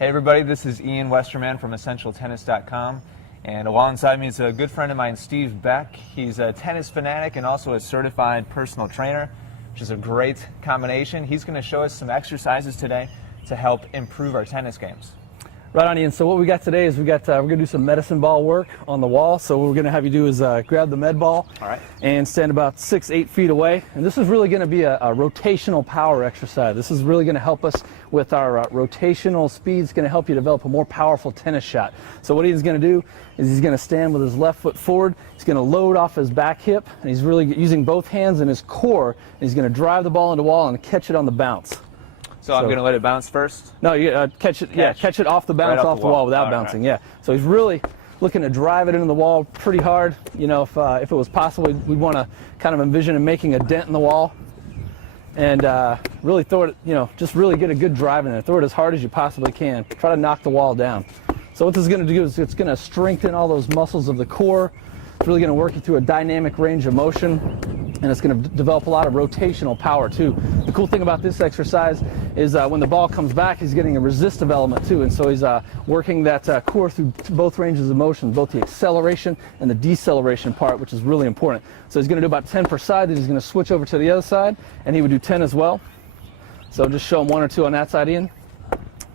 Hey everybody, this is Ian Westerman from EssentialTennis.com, and alongside me is a good friend of mine, Steve Beck. He's a tennis fanatic and also a certified personal trainer, which is a great combination. He's going to show us some exercises today to help improve our tennis games. Right on, Ian. So what we got today is we're going to do some medicine ball work on the wall. So what we're going to have you do is grab the med ball and stand about 6-8 feet away. And this is really going to be a rotational power exercise. This is really going to help us with our rotational speed. It's going to help you develop a more powerful tennis shot. So what Ian's going to do is he's going to stand with his left foot forward. He's going to load off his back hip, and he's really using both hands and his core. And he's going to drive the ball into the wall and catch it on the bounce. So I'm going to let it bounce first? No, you catch it off the bounce, right off the wall without bouncing. Right. Yeah. So he's really looking to drive it into the wall pretty hard. You know, if it was possible, we'd want to kind of envision him making a dent in the wall, and really throw it. You know, just really get a good drive in it. Throw it as hard as you possibly can. Try to knock the wall down. So what this is going to do is it's going to strengthen all those muscles of the core. It's really going to work you through a dynamic range of motion, and it's going to develop a lot of rotational power too. The cool thing about this exercise is when the ball comes back, he's getting a resistive element too, and so he's working that core through both ranges of motion, both the acceleration and the deceleration part, which is really important. So he's going to do about 10 per side, then he's going to switch over to the other side, and he would do 10 as well. So just show him 1 or 2 on that side, Ian.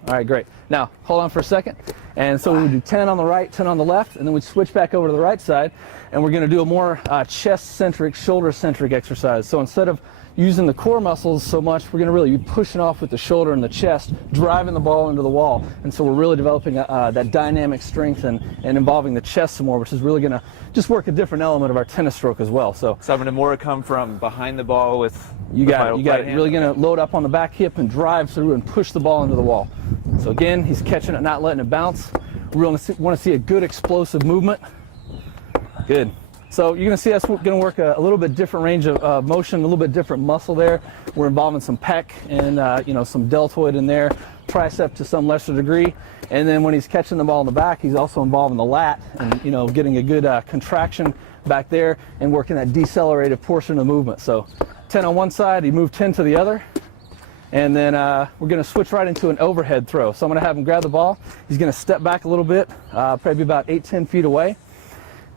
All right, great. Now, hold on for a second. And so we would do 10 on the right, 10 on the left, and then we'd switch back over to the right side, and we're going to do a more chest-centric, shoulder-centric exercise. So instead of using the core muscles so much, we're going to really be pushing off with the shoulder and the chest, driving the ball into the wall. And so we're really developing that dynamic strength and involving the chest some more, which is really going to just work a different element of our tennis stroke as well. So I'm going to more come from behind the ball with you got it. Really going to load up on the back hip and drive through and push the ball into the wall. So again, he's catching it, not letting it bounce. We really want to see a good explosive movement. Good. So you're going to see us going to work a little bit different range of motion, a little bit different muscle there. We're involving some pec and some deltoid in there, tricep to some lesser degree. And then when he's catching the ball in the back, he's also involving the lat and getting a good contraction back there and working that decelerated portion of the movement. So 10 on one side, he moved 10 to the other. And then we're going to switch right into an overhead throw. So I'm going to have him grab the ball. He's going to step back a little bit, probably about 8-10 feet away.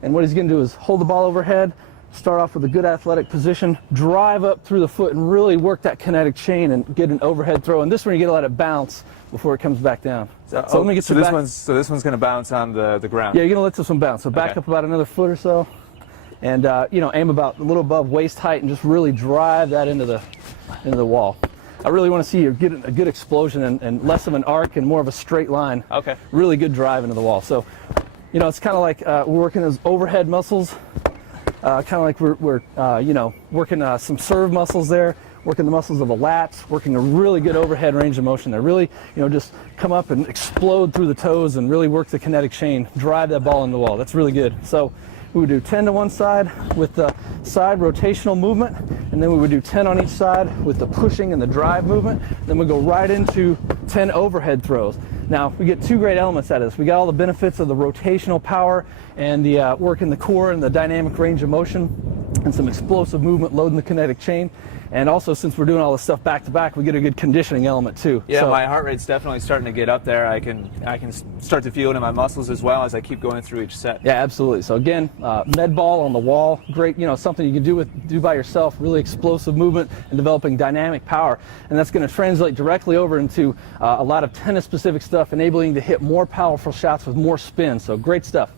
And what he's going to do is hold the ball overhead, start off with a good athletic position, drive up through the foot, and really work that kinetic chain and get an overhead throw. And this one, you got to let it bounce before it comes back down. So let me get this one's going to bounce on the ground. Yeah, you're going to let this one bounce. So back up about another foot or so, and aim about a little above waist height, and just really drive that into the wall. I really want to see you get a good explosion and less of an arc and more of a straight line. Okay. Really good drive into the wall. So, it's kind of like we're working those overhead muscles, kind of like we're working some serve muscles there, working the muscles of the lats, working a really good overhead range of motion there. Really, just come up and explode through the toes and really work the kinetic chain, drive that ball into the wall. That's really good. So we would do 10 to one side with the side rotational movement, and then we would do 10 on each side with the pushing and the drive movement. Then we go right into 10 overhead throws. Now, we get 2 great elements out of this. We got all the benefits of the rotational power and the work in the core and the dynamic range of motion and some explosive movement loading the kinetic chain. And also, since we're doing all this stuff back to back, we get a good conditioning element too. Yeah, so my heart rate's definitely starting to get up there. I can start to feel it in my muscles as well as I keep going through each set. Yeah, absolutely. So again, med ball on the wall, great. Something you can do by yourself. Really explosive movement and developing dynamic power, and that's going to translate directly over into a lot of tennis-specific stuff, enabling you to hit more powerful shots with more spin. So great stuff.